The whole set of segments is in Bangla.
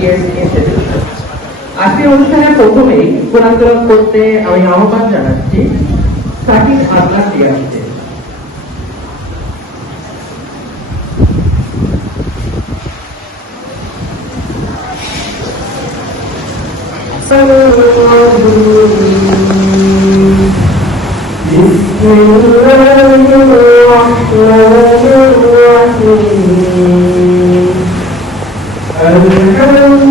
ইয়েস ইনস্টিটিউশন আজকের অনুষ্ঠানের প্রথমেই কোরআন তেলাওয়াত করতে আমি আহ্বান জানাচ্ছি সাকিব আদনান রিয়াজকে بسم الله الرحمن الرحيم よいしょ。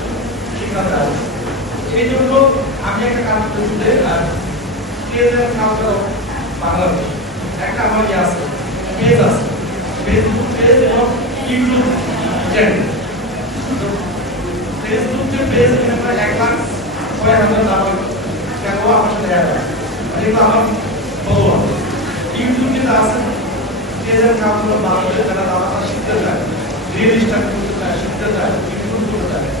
এই জন্য আমি একটা কাজ বাংলাদেশ। আমার ইয়ে পেজ ফেসবুক এবং ইউটিউব চ্যানেল ফেসবুক যে পেজ এখানে এক লাখ দাবার কেন আমার সাথে আমার ফলোয়ার কাজগুলো বাংলাদেশে। যারা শিখতে চায় রিয়েল করতে চায়, শিখতে চায়, ইউটিউব করতে চায়।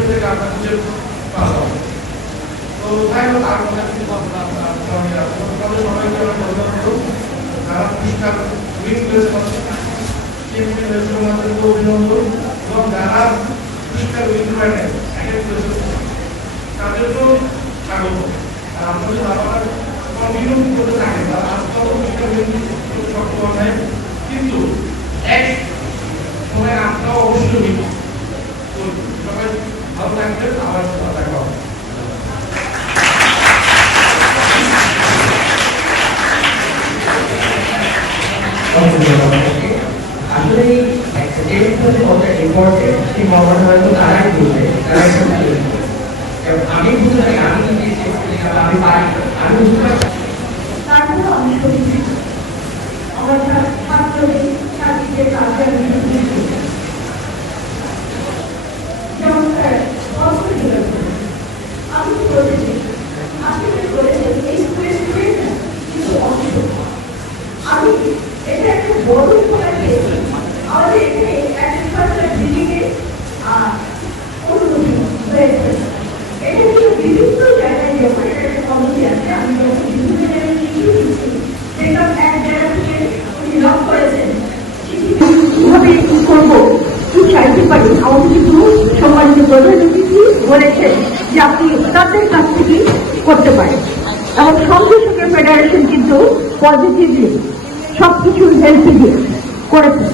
ছেলে আমরা খুঁজে পাওয়া যাবে তো মনে কিছু কথা না, আমি আপনাদের সবাইকে আমরা ধন্যবাদ দেব। যারা পুরস্কার অভিনন্দন এবং যারা পুরস্কার উইন করে নেয় এক করেছে তাদেরকেও স্বাগত আর আপনাদের বাবারা কন্টিনিউ করতে থাকেন তারা আজকাল পুরস্কার উইন করতে সক্ষম হয় কিন্তু এক সময় আপনারাও অবশ্যই win করবেন। সবাই ভালো থাকবেন আবার দেখা হবে আসলে কতটা ইম্পর্টেন্ট সেই মর্মটা হয়তো তারাই বুঝবে তারপরে আমি ছাত্রদের ছাত্রীদের কাছে আমি যেমন স্যার হসপিটাল আমি কি বলতে চাই আপনি যে বলেছেন এই স্টুডেন্ট কিছু অংশ আমি এটা একটা বড় উপকার পেয়েছি আমাদের এখানে অ্যাগ্রিকালচার বিল্ডিংয়ে অনুমতি হয়েছে এটা ছিল বিভিন্ন জায়গায় যখন এটা একটা কমিটি আছে আমি যখন বিভিন্ন জায়গায় লিখে দিচ্ছি দেখলাম এক জায়গা থেকে উনি অতিথি সম্মানিত প্রধান অতিথি বলেছেন যে আপনি তাদের কাছ থেকে করতে পারেন এবং সংশ্লিষ্ট ফেডারেশন কিন্তু পজিটিভলি সবকিছু হেল্পি দিয়ে করেছে।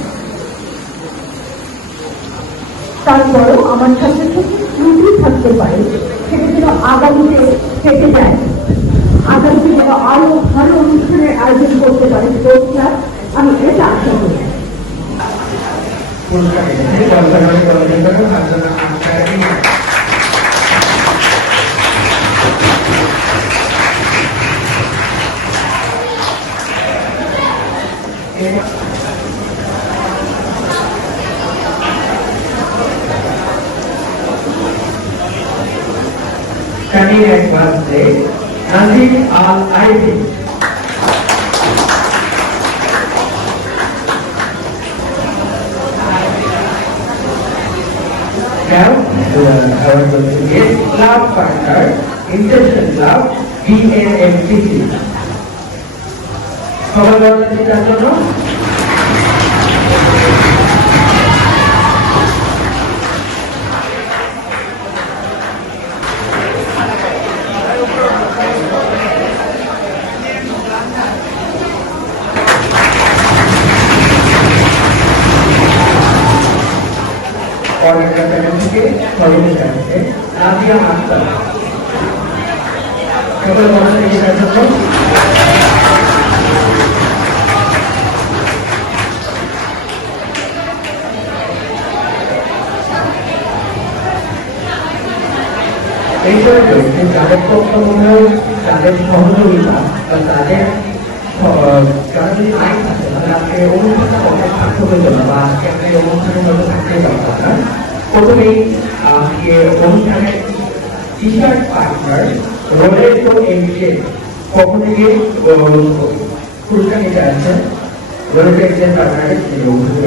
তারপরও আমার ছাত্রছাত্রী ত্রুটি থাকতে পারে, সেটা যেন আগামীতে থেকে যায়। আগামীতে যেন আরও ভালো অনুষ্ঠানের আয়োজন করতে পারে আমি এটা আশা করি। Coming at birthday, Nazim Al Aidi. Now, uh, our is Club Partner, Intention Club, BNMTC. সবাই বলতে তার জন্য? থেকে সবাই সকল বলতে এটার জন্য এইসব রয়েছে যাদের তত্ত্বাবধান তাদের সহযোগিতা বা তাদের যদি আইন থাকে, তাহলে আজকে অনুষ্ঠানটা অনেক সার্থক হতো না বা আজকে আপনি এই অনুষ্ঠানে থাকতে পারতাম না প্রথমেই আজকে অনুষ্ঠানের টি শার্ট পার্টনার রোলের তো এমকে পক্ষ থেকে পুরস্কার নিতে আসছেন? রোলের এক্সচেঞ্জ পার্টনারের তিনি উপস্থিত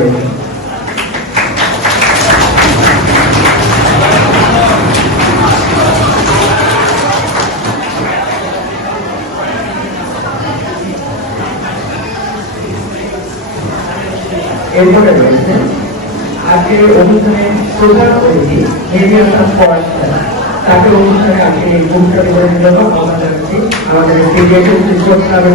এরপরে রয়েছে আজকের অনুষ্ঠানে প্রধান অতিথি মেডিয়া ট্রান্সপোর্ট তাকে অনুষ্ঠানে আজকে পুরস্কার বিতরণের জন্য আমাদের আমাদের ক্রিকেটের শিক্ষক ক্লাবের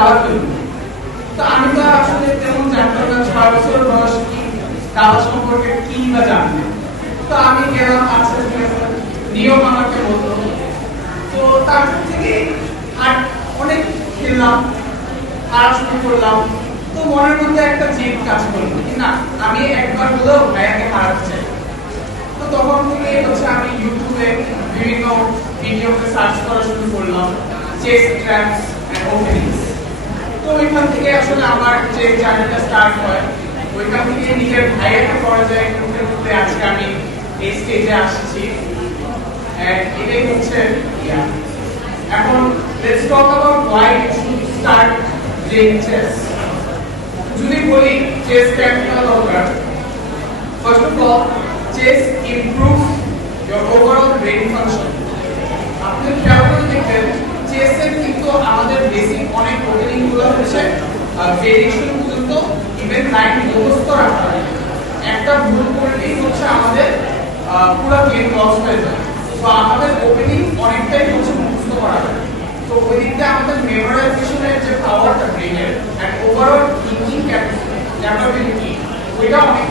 আমাকে তো আমি তো আসলে তেমন জানতাম না ছয় বছর বয়স কি দাওয়াত সম্পর্কে কি বা জানবে তো আমি গেলাম ঠিক আছে নিয়ম আমাকে বলতো তো তারপর থেকে আর অনেক খেললাম করলাম মনের মধ্যে একটা কাজ করল না আমি একবার হলেও ভাইয়াকে হারাতে চাই তখন থেকে হচ্ছে আমি ইউটিউবে বিভিন্ন ভিডিওতে সার্চ করা শুরু করলাম চেস ট্র্যাপস এন্ড ওপেনিংস তো ওইখান থেকে আসলে আমার যে জার্নিটা স্টার্ট হয়, ওইখান থেকে নিজের ভাইয়াকে পরাজয় করতে করতে আজকে আমি এই স্টেজে আসছি। এটাই হচ্ছে এখন let's talk about should start playing chess যদি বলি চেস কেন দরকার। First of all chess improve your overall brain function আপনি খেয়াল করে দেখবেন চেসের কিন্তু আমাদের বেসিক অনেকগুলো হচ্ছে ভেরিয়েশন পর্যন্ত ইভেন লাইন মুখস্থ রাখা একটা ভুল করলেই হচ্ছে আমাদের পুরো গেম লস হয়ে যায়। তো আমাদের ওপেনিং অনেকটাই হচ্ছে মুখস্থ করা তো ওই দিকটা আমাদের মেমোরাইজেশনের যে পাওয়ারটা ব্রেনের এন্ড ওভারঅল থিংকিং ক্যাপাবিলিটি ওইটা অনেকটাই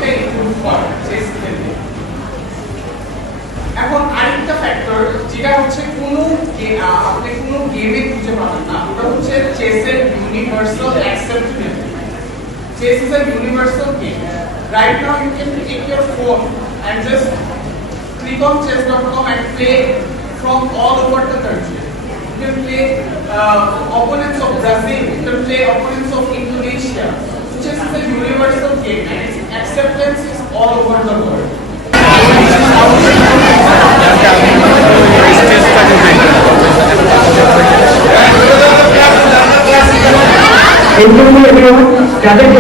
যেটা হচ্ছে কোনো গে- আহ, আপনি কোনো গেমে খুঁজে পাবেন না ওটা হচ্ছে চেসের universal acceptability Chess is a universal game. Right now, you can take your phone and just click on chess.com and play from all over the country. You can play uh, opponents of Brazil, you can play opponents of Indonesia. Chess is a universal game and its acceptance is all over the world. এই Including everyone, does it